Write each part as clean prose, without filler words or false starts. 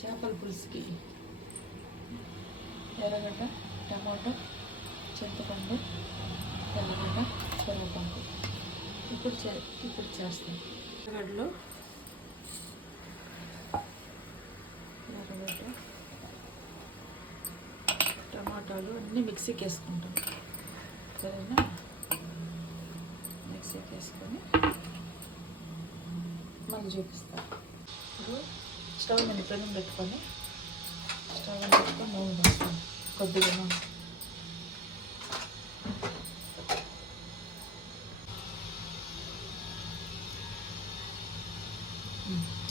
చేపల పులుసుకి ఎర్రగడ్డ, టమాటో, చింతపండు, తెల్లగడ్డ, కరివేపాకు ఇప్పుడు చేస్తాం. ఎర్రగడ్డలో ఎర్రగడ్డ, టమాటాలు అన్నీ మిక్సీకి వేసుకుంటాం. సరేనా? మిక్సీకి వేసుకొని మళ్ళీ చూపిస్తాను. ఇప్పుడు స్టవ్ మీద పెనం పెట్టుకొని నూనె వేస్తాను. కొద్దిగా నూనె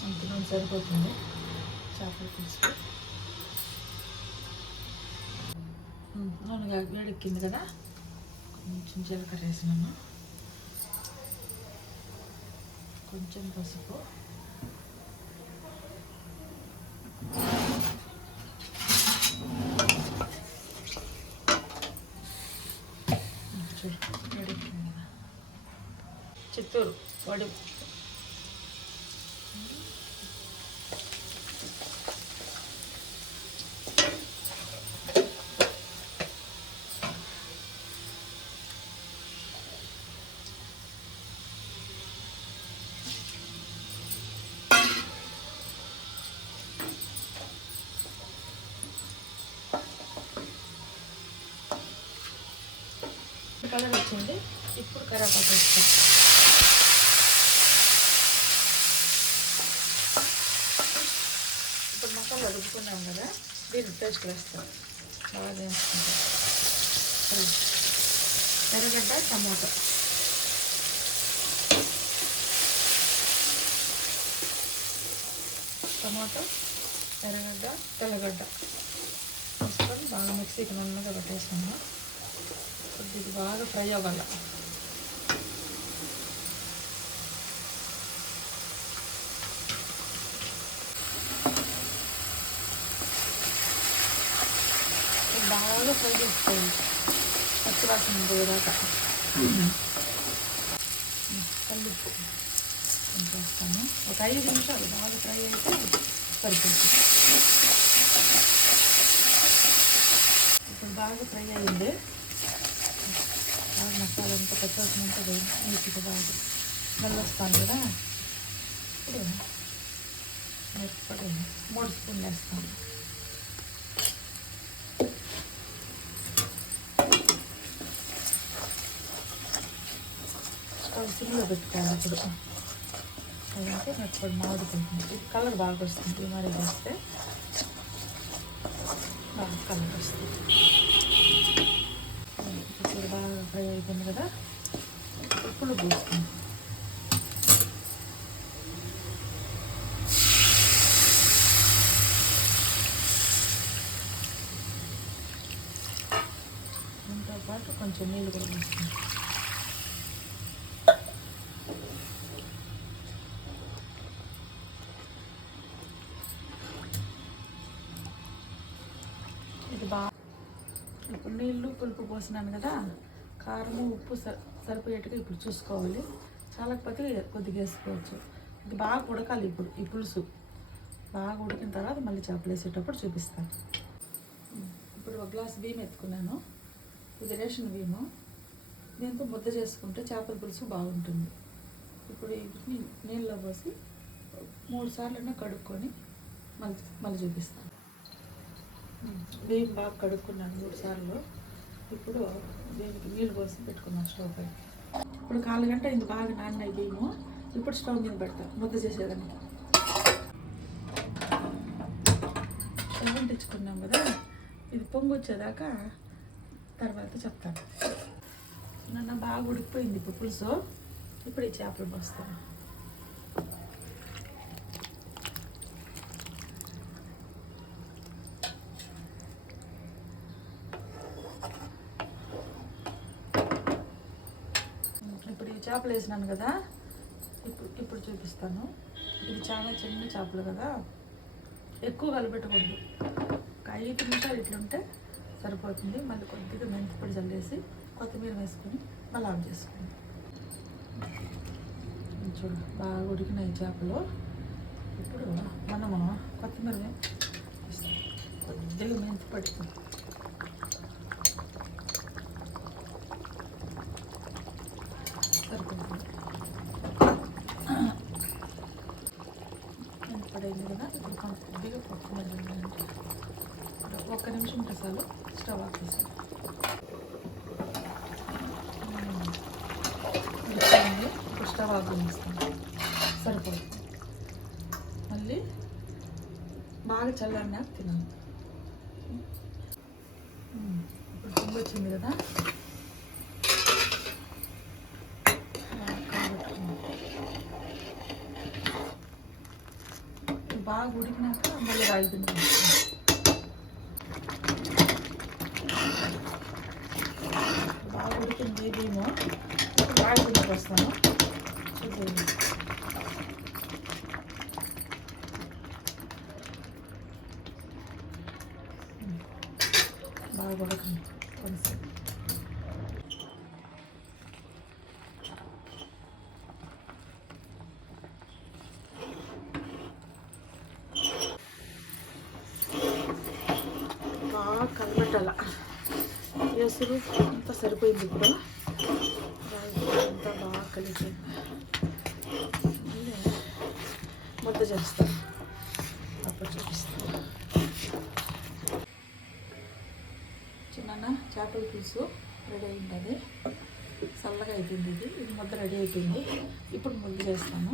అంత నూనె సరిపోతుంది చేపల పులుసుకి. నూనె వేడెక్కింది కదా, కొంచెం జీలకర్ర వేసినాము, కొంచెం పసుపు, వేడెక్కింది కదా, చిత్తూరు వడి కలర్ వచ్చింది. ఇప్పుడు కరివేపాకు వేస్తాం. ఇప్పుడు మసాలా రుబ్బుకున్నాం కదా, దీన్ని పేస్ట్ వేస్తాం. బాగా వేసుకుంటాం. ఎర్రగడ్డ, టమాటో, ఎర్రగడ్డ, తెల్లగడ్డ వేసుకొని బాగా మిక్సీకి నన్నగా పెట్టేసాము. ఇది బాగా ఫ్రై అవ్వాలి. బాగా ఫ్రై చేసుకోవాలి, పచ్చివాసన పోయేదాకా. కల్లుప్పు వేస్తాను. ఒక 5 నిమిషాలు బాగా ఫ్రై అయితే సరిపోతుంది. ఇప్పుడు బాగా ఫ్రై అయ్యింది. బాగా మసాలా అంతా పచ్చివాసన అంతా నీట్గా బాగా స్మెల్ వస్తాను కదా. ఇప్పుడు మిరప్పొడి 3 స్పూన్లు వేస్తాను. స్టవ్ సిమ్లో పెట్టుకోవాలి. ఇప్పుడు అదంటే మిరప్పొడి మాడుకుంటుంది. ఇది కలర్ బాగా వస్తుంది. మరి వేస్తే బాగా కలర్ వస్తుంది. ఇప్పుడు బాగా ఫ్రై అయిపోయింది కదా, ఇప్పుడు పోస్తుంది. దీంతో పాటు కొంచెం నీళ్ళు కూడా పోస్తుంది. ఇది బాగా ఇప్పుడు నీళ్ళు పులుపు పోసినాను కదా, కారము ఉప్పు సరిపోయేట్టుగా ఇప్పుడు చూసుకోవాలి. చాలకపోతే కొద్దిగా వేసుకోవచ్చు. ఇది బాగా ఉడకాలి. ఇప్పుడు ఈ పులుసు బాగా ఉడికిన తర్వాత మళ్ళీ చేపలు వేసేటప్పుడు చూపిస్తాను. ఇప్పుడు 1 గ్లాస్ బియ్యం ఎత్తుకున్నాను. ఇది రేషన్ బియ్యము. దీంతో ముద్ద చేసుకుంటే చేపల పులుసు బాగుంటుంది. ఇప్పుడు వీటిని నీళ్ళలో పోసి 3 సార్లు కడుక్కొని మళ్ళీ చూపిస్తాను. బియ్యం బాగా కడుక్కున్నాను 3 సార్లు. ఇప్పుడు దీనికి నీళ్ళు పోసి పెట్టుకున్నాను స్టవ్ పై. ఇప్పుడు 1/4 గంట అయింది బాగా నానినాయి బియ్యము. ఇప్పుడు స్టవ్ మీద పెడతాను ముద్ద చేసేదానికి. స్టవ్ తెచ్చుకున్నాం కదా, ఇది పొంగు వచ్చేదాకా తర్వాత చెప్తాను. నన్ను బాగా ఉడికిపోయింది ఇప్పుడు పులుసు. ఇప్పుడు ఈ చేపలు పోస్తాను. ఇప్పుడు ఈ చేపలు వేసినాను కదా, ఇప్పుడు చూపిస్తాను. ఇది చాలా చిన్న చేపలు కదా, ఎక్కువ కలిపెట్టకూడదు. ఒక 5 నిమిషాలు ఇట్లుంటే సరిపోతుంది. మళ్ళీ కొద్దిగా మెంతి పొడి చల్లేసి కొత్తిమీర వేసుకొని మళ్ళీ ఆఫ్ చేసుకోండి. చూడు బాగా ఉడికినాయి చేపలు. ఇప్పుడు మనము కొత్తిమీర పట్టుకో. సరిపోతుంది. ఎంత పడైంది కదా. ఇప్పుడు కొద్దిగా పప్పు మధ్య ఒక్క నిమిషం ఉంటే చాలు. స్టవ్ ఆఫ్ చేసాను. ఇప్పుడు స్టవ్ ఆఫ్ చేస్తాను. సరిపోతుంది. మళ్ళీ బాగా చల్లారినాక తినాలి. ఇప్పుడు పొంగి వచ్చింది కదా. బాగా ఉడికినాక మళ్ళీ రాగి పిండి బాగా ఉడికింది బియ్యము. రాగి పిండికి వస్తాను. చూసేది బాగా ఉడకండి కొంచెం. బాగా కలబెట్టాల. ఎసురు అంతా సరిపోయింది. ఇప్పుడు అంతా బాగా కలిగిపోయింది. మళ్ళీ ముద్ద చేస్తాను. అప్పుడు చూపిస్తాను. చిన్న చేపల పులుసు రెడీ అయింది. అది చల్లగా అయిపోయింది. ఇది ముద్ద రెడీ అయిపోయింది. ఇప్పుడు ముద్ద చేస్తాను.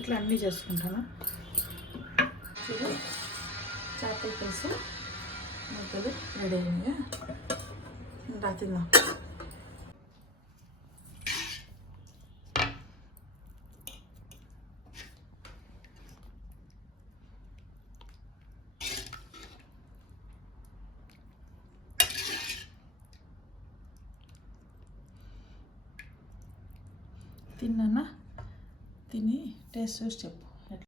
ఇట్లా అన్నీ చేసుకుంటాను. చూడు, చేపల పులుసు ముద్దలు రెడీ అయింది. ఇంకా తిందాం. తిన్నానా? తిని టేస్ట్ చూసి చెప్పు.